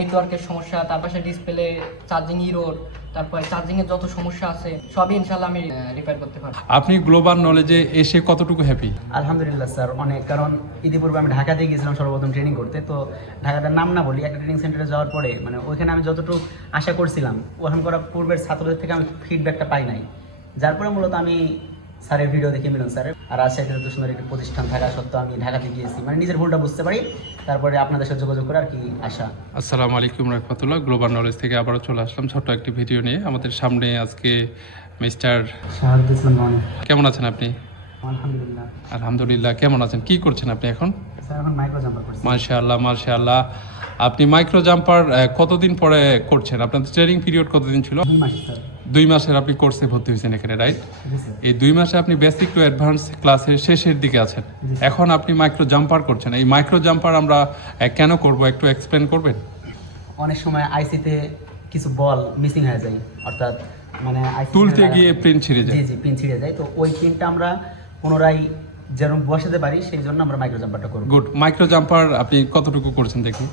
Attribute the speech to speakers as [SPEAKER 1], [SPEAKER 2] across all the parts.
[SPEAKER 1] নেটওয়ার্কের সমস্যা, তার পাশে ডিসপ্লে, চার্জিং ইরোর, তারপরে চার্জিং এর যত সমস্যা আছে সবই ইনশাআল্লাহ আমি রিপেয়ার করতে পারবো।
[SPEAKER 2] আপনি গ্লোবাল নলেজে এসে কতটুকু হ্যাপি?
[SPEAKER 3] আলহামদুলিল্লাহ স্যার, অনেক। কারণ ইতিপূর্বে আমি ঢাকাতে গিয়েছিলাম সর্বপ্রথম ট্রেনিং করতে। তো ঢাকাটার নাম না বলি, একটা ট্রেনিং সেন্টারে যাওয়ার পরে মানে ওইখানে আমি যতটুকু আশা করছিলাম ওখান করা পূর্বের ছাত্রদের থেকে আমি ফিডব্যাকটা পাই নাই। যার পরে মূলত আমি স্যারের ভিডিও দেখে মিলন স্যারের আর রাজশাহীতে এত সুন্দর একটি প্রতিষ্ঠান থাকা সত্ত্বেও আমি ঢাকাতে গিয়েছি, মানে নিজের ভুলটা বুঝতে পারি, তারপরে আপনাদের সাথে যোগাযোগ করে আর কি আশা।
[SPEAKER 2] আসসালামু আলাইকুম রহমতুল্লাহ। গ্লোবাল নলেজ থেকে আবারও চলে আসলাম ছোট্ট একটি ভিডিও নিয়ে। আমাদের সামনে আজকে মিস্টার
[SPEAKER 3] শাহাদুল ইসলাম রনি।
[SPEAKER 2] কেমন আছেন আপনি?
[SPEAKER 3] আলহামদুলিল্লাহ।
[SPEAKER 2] আলহামদুলিল্লাহ। কেমন আছেন? কি করছেন আপনি এখন?
[SPEAKER 3] স্যার এখন মাইক্রো জাম্পার করছি।
[SPEAKER 2] মাশাআল্লাহ মাশাআল্লাহ। আপনি মাইক্রো জাম্পার কতদিন পরে করছেন? আপনাদের ট্রেনিং পিরিয়ড কতদিন ছিল?
[SPEAKER 3] 2 মাস স্যার।
[SPEAKER 2] 2 মাসের আপনি কোর্সে ভর্তি হয়েছেন এখানে, রাইট?
[SPEAKER 3] জি স্যার।
[SPEAKER 2] এই 2 মাসে আপনি বেসিক টু অ্যাডভান্স ক্লাসের শেষের দিকে আছেন। এখন আপনি মাইক্রো জাম্পার করছেন। এই মাইক্রো জাম্পার আমরা কেন করব একটু এক্সপ্লেন করবেন?
[SPEAKER 3] অনেক সময় আইসিতে কিছু বল মিসিং হয়ে যায়, অর্থাৎ মানে IC
[SPEAKER 2] তুলতে গিয়ে প্রিন্ট ছিঁড়ে যায়।
[SPEAKER 3] জি জি, পিন ছিঁড়ে যায়। তো ওই পিনটা আমরা পুনরায় যেন বসাতে পারি সেই জন্য আমরা মাইক্রো জাম্পারটা করব।
[SPEAKER 2] গুড। মাইক্রো জাম্পার আপনি কতটুকু করছেন দেখি?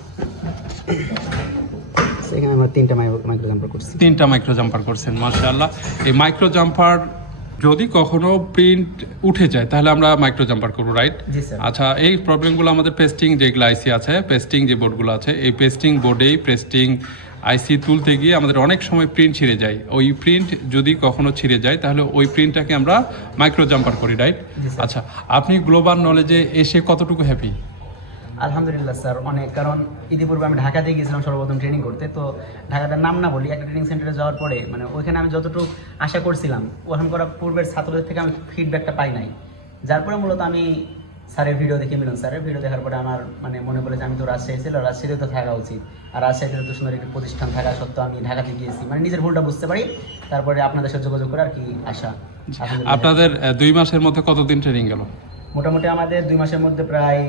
[SPEAKER 3] সেখানে আমরা 3টা মাইক্রো জাম্পার করছি।
[SPEAKER 2] 3টা মাইক্রো জাম্পার করছেন, মাশাআল্লাহ। এই মাইক্রো জাম্পার যদি কখনো প্রিন্ট উঠে যায় তাহলে আমরা মাইক্রো জাম্পার করবো, রাইট?
[SPEAKER 3] জি স্যার।
[SPEAKER 2] আচ্ছা, এই প্রবলেমগুলো আমাদের পেস্টিং যেগুলো আইসি আছে, পেস্টিং যে বোর্ডগুলো আছে, এই পেস্টিং বোর্ডেই পেস্টিং আইসি তুলতে গিয়ে আমাদের অনেক সময় প্রিন্ট ছিঁড়ে যায়। ওই প্রিন্ট যদি কখনো ছিঁড়ে যায় তাহলে ওই প্রিন্টটাকে আমরা মাইক্রো জাম্পার করি, রাইট?
[SPEAKER 3] জি স্যার।
[SPEAKER 2] আচ্ছা, আপনি গ্লোবাল নলেজে এসে কতটুকু হ্যাপি?
[SPEAKER 3] আলহামদুলিল্লাহ স্যার, অনেক। কারণ ইতিপূর্বে আমি ঢাকাতে গিয়েছিলাম সর্বপ্রথম ট্রেনিং করতে। তো ঢাকাটার নাম না বলি, একটা ট্রেনিং সেন্টারে যাওয়ার পরে মানে ওইখানে আমি যতটুকু আশা করছিলাম ওখান করা পূর্বের ছাত্রদের থেকে আমি ফিডব্যাকটা পাই নাই। যার পরে মূলত আমি স্যারের ভিডিও দেখে মিলন স্যারের ভিডিও দেখার পরে আমার মানে মনে পড়ে যে আমি তো রাজশাহী ছিল, রাজশাহীতে তো থাকা উচিত, আর রাজশাহীতে এত সুন্দর একটি প্রতিষ্ঠান থাকা সত্ত্বেও আমি ঢাকাতে গিয়েছি, মানে নিজের ভুলটা বুঝতে পারি, তারপরে আপনাদের সাথে যোগাযোগ করে আর কি আশা। আলহামদুলিল্লাহ।
[SPEAKER 2] আপনাদের 2 মাসের মধ্যে কতদিন ট্রেনিং গেল?
[SPEAKER 3] মোটামুটি আমাদের 2 মাসের মধ্যে প্রায়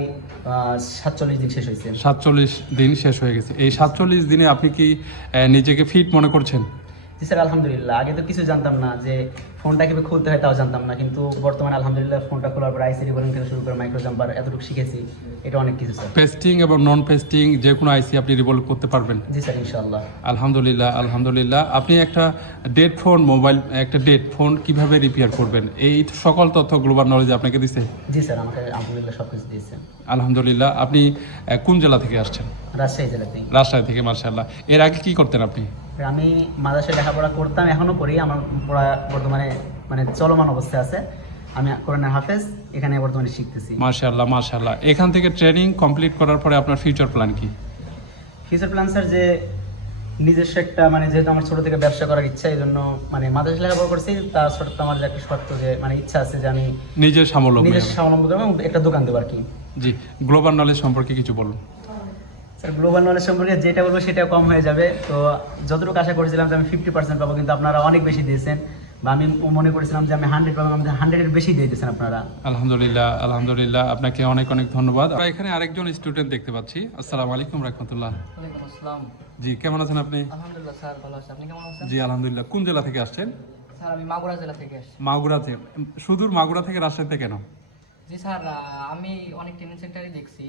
[SPEAKER 3] 47 দিন শেষ হয়েছে।
[SPEAKER 2] 47 দিন শেষ হয়ে গেছে। এই 47 দিনে আপনি কি নিজেকে ফিট মনে করছেন?
[SPEAKER 3] জি স্যার, আলহামদুলিল্লাহ। আগে তো কিছু জানতাম না, যে ফোনটা কীভাবে খুলতে হয় তাও জানতাম না, কিন্তু বর্তমানে আলহামদুলিল্লাহ ফোনটা খোলার পর আইসি রিবোলিং থেকে শুরু করে মাইক্রো জাম্পার এতটুকু শিখেছি, এটা অনেক কিছু স্যার।
[SPEAKER 2] পেস্টিং এবং নন পেস্টিং যে কোনো আইসি আপনি রিভলভ করতে পারবেন?
[SPEAKER 3] জি স্যার, ইনশাআল্লাহ।
[SPEAKER 2] আলহামদুলিল্লাহ আলহামদুলিল্লাহ। আপনি একটা ডেড ফোন একটা ডেড ফোন কিভাবে রিপেয়ার করবেন এই সকল তথ্য গ্লোবাল নলেজ আপনাকে দিছে?
[SPEAKER 3] জি স্যার, আমাকে আলহামদুলিল্লাহ সব কিছু দিয়েছেন।
[SPEAKER 2] আলহামদুলিল্লাহ। আপনি কোন জেলা থেকে আসছেন?
[SPEAKER 3] রাজশাহী জেলাতেই।
[SPEAKER 2] রাজশাহী থেকে, মাশাআল্লাহ। এর আগে কি করতেন আপনি?
[SPEAKER 3] আমি মাদ্রাসায় লেখাপড়া করতাম, এখনও করি। আমার পড়া বর্তমানে মানে চলমান অবস্থায় আছে। আমি কোরআনের হাফেজ, এখানে বর্তমানে শিখতেছি।
[SPEAKER 2] মাশাআল্লাহ মাশাআল্লাহ। এখান থেকে ট্রেনিং কমপ্লিট করার পরে আপনার ফিউচার প্ল্যান কি?
[SPEAKER 3] ফিউচার প্ল্যান স্যার, যে নিজস্ব একটা মানে যেহেতু আমার ছোটো থেকে ব্যবসা করার ইচ্ছা, এই জন্য মানে মাদ্রাসা লেখাপড়া করছি, তার সত্ত্বেও আমার যে একটা শর্ত, যে মানে ইচ্ছা আছে যে আমি
[SPEAKER 2] নিজের
[SPEAKER 3] নিজের
[SPEAKER 2] স্বাবলম্বী
[SPEAKER 3] স্বাবলম্বী করবো এবং একটা দোকান দেবো আর কি।
[SPEAKER 2] জি। গ্লোবাল নলেজ সম্পর্কে কিছু বলুন।
[SPEAKER 3] স্যার, গ্লোবাল নলেজ সম্পর্কে যেটা বলবো সেটা কম হয়ে যাবে। তো যতটুকু আশা করেছিলাম যে আমি 50% পাবো, কিন্তু আপনারা অনেক বেশি দিয়েছেন, বা আমি মনে করেছিলাম যে আমি 100 পাবো, আমাদের 100-এর বেশি দিয়ে দিয়েছেন আপনারা।
[SPEAKER 2] আলহামদুলিল্লাহ আলহামদুলিল্লাহ, আপনাকে অনেক অনেক ধন্যবাদ। আমরা এখানে আরেকজন স্টুডেন্ট দেখতে পাচ্ছি। আসসালামু আলাইকুম রাহমাতুল্লাহ।
[SPEAKER 1] ওয়ালাইকুম আসসালাম।
[SPEAKER 2] জি, কেমন আছেন আপনি?
[SPEAKER 1] আলহামদুলিল্লাহ স্যার, ভালো আছি। আপনি কেমন আছেন?
[SPEAKER 2] জি আলহামদুলিল্লাহ। কোন জেলা থেকে আসছেন?
[SPEAKER 1] স্যার আমি মাগুরা জেলা থেকে আসছি।
[SPEAKER 2] মাগুরা থেকে? সুদূর মাগুরা থেকে রাজশাহীতে কেন?
[SPEAKER 1] জি স্যার, আমি অনেক ট্রেনিং সেন্টারে দেখছি,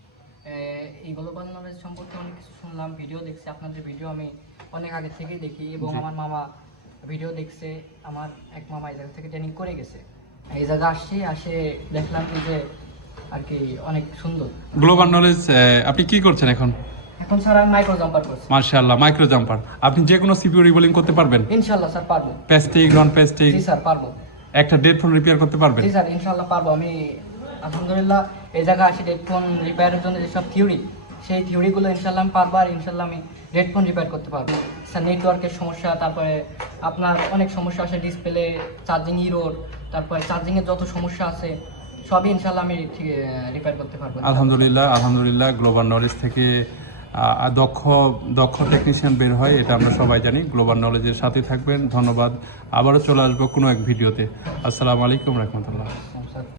[SPEAKER 1] এই গ্লোবাল নলেজ সম্পর্কে অনেক কিছু শুনলাম, ভিডিও দেখছি। আপনাদের ভিডিও আমি অনেক আগে থেকেই দেখি, এবং আমার মামা ভিডিও দেখছে। আমার এক মামা এই জায়গা থেকে ট্রেনিং করে গেছে, এই জায়গা আসে দেখলাম কি যে আর কি অনেক সুন্দর।
[SPEAKER 2] গ্লোবাল নলেজ আপনি কি করছেন এখন?
[SPEAKER 1] এখন স্যার আমি মাইক্রো জাম্পার করছি।
[SPEAKER 2] মাশাআল্লাহ, মাইক্রো জাম্পার। আপনি যে কোনো সিপিইউ রিবোলিং করতে পারবেন?
[SPEAKER 1] ইনশাআল্লাহ স্যার পারবো।
[SPEAKER 2] Pasting non pasting?
[SPEAKER 1] জি স্যার পারবো।
[SPEAKER 2] একটা ডেড ফোন রিপেয়ার করতে পারবেন?
[SPEAKER 1] জি স্যার, ইনশাআল্লাহ পারবো। আমি আলহামদুলিল্লাহ এই জায়গা আসি হেডফোন রিপেয়ারের জন্য যেসব থিওরি, সেই থিওরিগুলো ইনশাআল্লাহ আমি পারবো, আর ইনশাআল্লাহ আমি হেডফোন রিপেয়ার করতে পারবো। স্যার নেটওয়ার্কের সমস্যা, তারপরে আপনার অনেক সমস্যা আছে, ডিসপ্লে, চার্জিং ইরোর, তারপরে চার্জিংয়ের যত সমস্যা আছে সবই ইনশাআল্লাহ আমি রিপেয়ার করতে পারবো।
[SPEAKER 2] আলহামদুলিল্লাহ আলহামদুলিল্লাহ। গ্লোবাল নলেজ থেকে দক্ষ দক্ষ টেকনিশিয়ান বের হয়, এটা আমরা সবাই জানি। গ্লোবাল নলেজের সাথে থাকবেন। ধন্যবাদ। আবারও চলে আসবো কোনো এক ভিডিওতে। আসসালামু আলাইকুম রহমতুল্লাহ।